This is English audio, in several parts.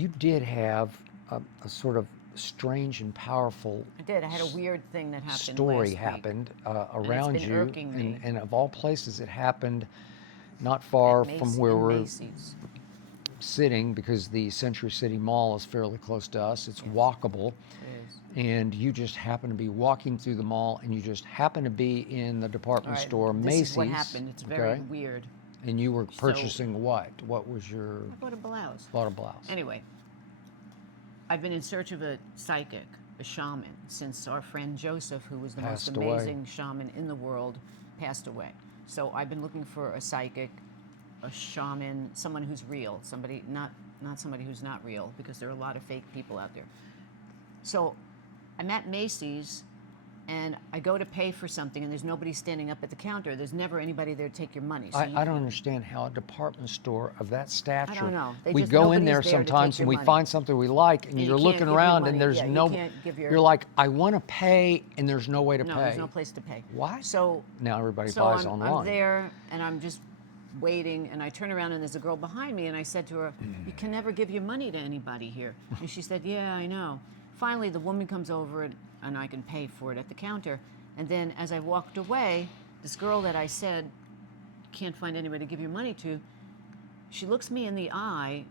You did have a sort of strange and powerful I did. I had a weird thing that happened story last week. happened And around it's been you, irking me. and of all places, it happened not far from where in we're Macy's. sitting, because the Century City Mall is fairly close to us. It's Yes. walkable. It is. And you just happen to be walking through the mall, and you just happen to be in the department All right, store, this Macy's. is what happened. It's very weird. And you were So- purchasing what? What was your... I bought a blouse. Bought a blouse. Anyway, I've been in search of a psychic, a shaman, since our friend Joseph, who was the Passed most away. amazing shaman in the world, passed away. So I've been looking for a psychic, a shaman, someone who's real, somebody not somebody who's not real, because there are a lot of fake people out there. So I'm at Macy's, and I go to pay for something, and there's nobody standing up at the counter. There's never anybody there to take your money. So I don't understand how a department store of that stature... I don't know. We just- go in nobody's there to take sometimes your and we money. find something we like, and And you you're can't looking give your around money. and there's Yeah, you no... can't give your- You're like, I want to pay, and there's no way to No, pay. there's no place to pay. Why? So Now everybody so buys I'm online. there, and I'm just waiting, and I turn around, and there's a girl behind me, and I said to her, "You can never give your money to anybody here." And she said, "Yeah, I know." Finally, the woman comes over, and I can pay for it at the counter. And then as I walked away, this girl that I said, "Can't find anybody to give your money to," she looks me in the eye.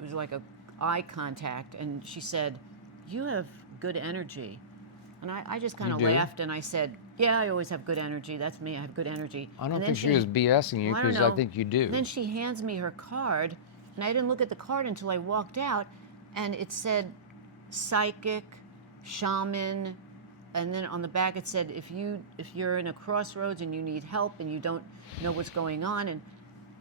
It was like a eye contact, and she said, "You have good energy." And I just kind of You do? laughed, and I said, "Yeah, I always have good energy. That's me. I have good energy." I don't And then think she was BSing you, Well, don't because I know. think you do. Then she hands me her card, and I didn't look at the card until I walked out, and it said psychic, shaman, and then on the back it said if you're in a crossroads and you need help and you don't know what's going on, and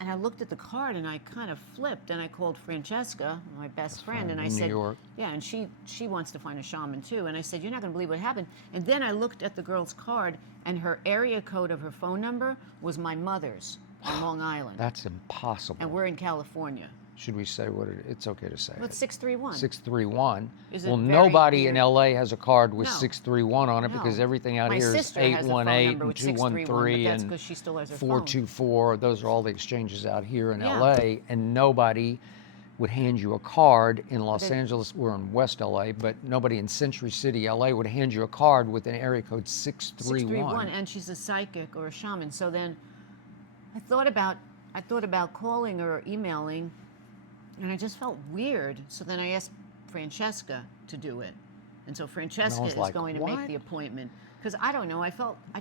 I looked at the card and I kind of flipped, and I called Francesca, my best friend, and I in New said, York. yeah, and she wants to find a shaman too, and I said, "You're not going to believe what happened." And then I looked at the girl's card, and her area code of her phone number was my mother's on Long Island, That's impossible. and we're in California. Should we say what it's okay to say? Well, it's 631. 631. Is it Well, very nobody in weird? LA has a card with No. 631 on it, because No. everything out My here is sister has a phone 818 number and with 631, 213 but that's and 'cause she still has her phone. 424. Those are all the exchanges out here in Yeah. LA, and nobody would hand you a card in Los it- Angeles. We're in West LA, but nobody in Century City, LA, would hand you a card with an area code 631. And she's a psychic or a shaman. So then I thought about calling her or emailing, and I just felt weird. So then I asked Francesca to do it. And so Francesca was is like, going to "What?" make the appointment. Because I don't know, I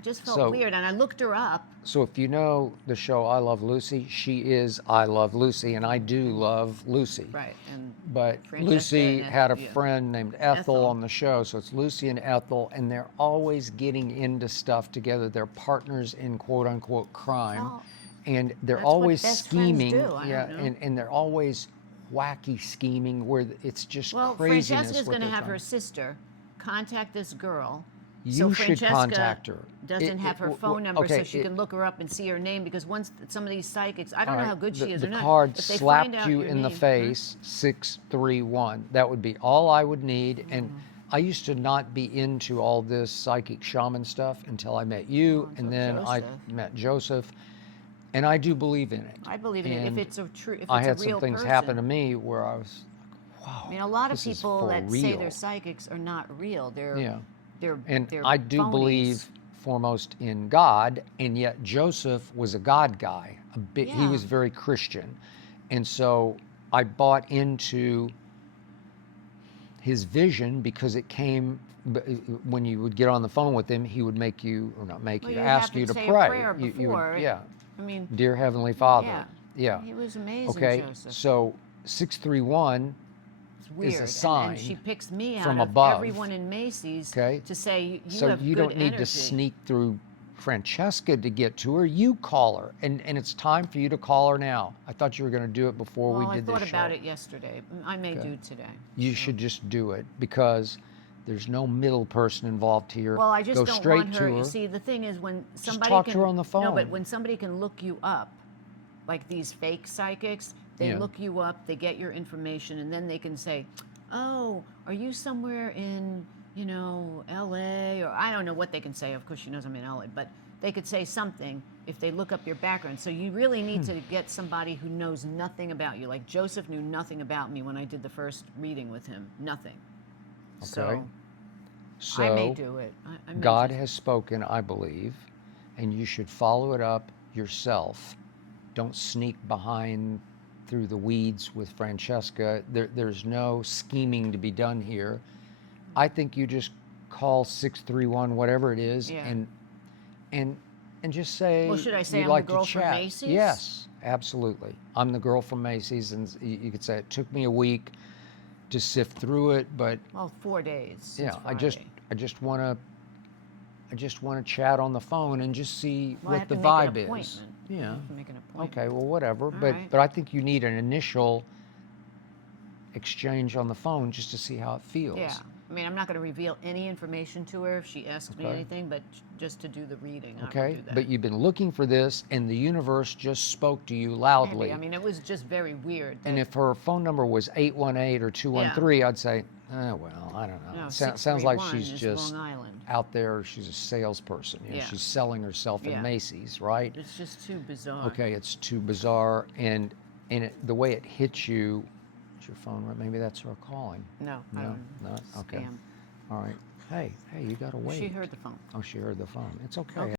just felt So- weird. And I looked her up. So if you know the show I Love Lucy, she is I Love Lucy, and I do love Lucy. Right. And But Francesca Lucy and had a yeah. friend named Ethel Ethel. on the show, so it's Lucy and Ethel, and they're always getting into stuff together. They're partners in quote unquote crime, Well, and they're that's what always best friends scheming. do, I Yeah, don't know. and they're always wacky scheming where it's just well, craziness. Francesca's what going to they're have her trying- sister contact this girl. You So should Francesca contact her. Doesn't have her phone number, okay, so she can look her up and see her name. Because once some of these psychics, I don't know All how right, good she is the or not. card if they slapped find out you your in the name- face, 631. That would be all I would need. And Mm-hmm. I used to not be into all this psychic shaman stuff until I met you, Oh, and so then I Joseph. met Joseph. And I do believe in it. I believe in it. If And it's a true, if it's I a had real some things person. happen to me where I was like, wow. I mean, a lot of this is people for that say they're real. psychics are not real. They're Yeah. they're I do phonies. believe foremost in God, and yet Joseph was a God guy. He Yeah. was very Christian. And so I bought into his vision because it came when you would get on the phone with him, he would make you, or not make Well, you, you ask have to you to say pray. a prayer You would- before. yeah. I mean, Dear Heavenly Father. yeah. Yeah. He was amazing, Okay. Joseph. So 631 It's weird. a And sign she picks me out from of above. everyone in Macy's Okay. to say you so have you good don't need energy. to sneak through Francesca to get to her. You call her, and it's time for you to call her now. I thought you were going to do it before Well, we did I thought this about show. it yesterday. I may do today. You should just do it, because there's no middle person involved here. Well, I just Go don't straight want her. to her. You see, the thing is, when somebody talk to can her on the No, but phone. when somebody can look you up, like these fake psychics, they Yeah. look you up, they get your information, and then they can say, "Oh, are you somewhere in, LA?" Or I don't know what they can say. Of course, she knows I'm in LA, but they could say something. if they look up your background. So you really need to get somebody who knows nothing about you. Like Joseph knew nothing about me when I did the first reading with him. Nothing. Okay. So I may do it. I may God just- has spoken, I believe, and you should follow it up yourself. Don't sneak behind through the weeds with Francesca. There's no scheming to be done here. I think you just call 631, whatever it is, Yeah. and just say, Well, should I say you'd I'm the like girl to from chat. Macy's? Yes, absolutely. I'm the girl from Macy's, and you could say it took me a week to sift through it, but Well, 4 days. Since yeah, Friday. I just want to chat on the phone and just see Well, I what have the to make an vibe is. appointment. I Yeah. have to make an appointment. Okay, well, whatever. All But right. I think you need an initial exchange on the phone just to see how it feels. Yeah. I mean, I'm not going to reveal any information to her if she asks me Okay. anything, but just to do the reading, I will Okay, do that. but you've been looking for this, and the universe just spoke to you loudly. Maybe. I mean, it was just very weird. And that- if her phone number was 818 or 213, I'd say, well, I don't know. No, It sounds like 631 she's is just Long Island. out there. She's a salesperson. You know, Yeah. she's selling herself in Yeah. Macy's, right? It's just too bizarre. Okay, it's too bizarre, and the way it hits you, is your phone. Maybe that's her calling. No, I No, don't. not okay. Scam. All right. Hey, you gotta wait. She heard the phone. Oh, she heard the phone. It's okay.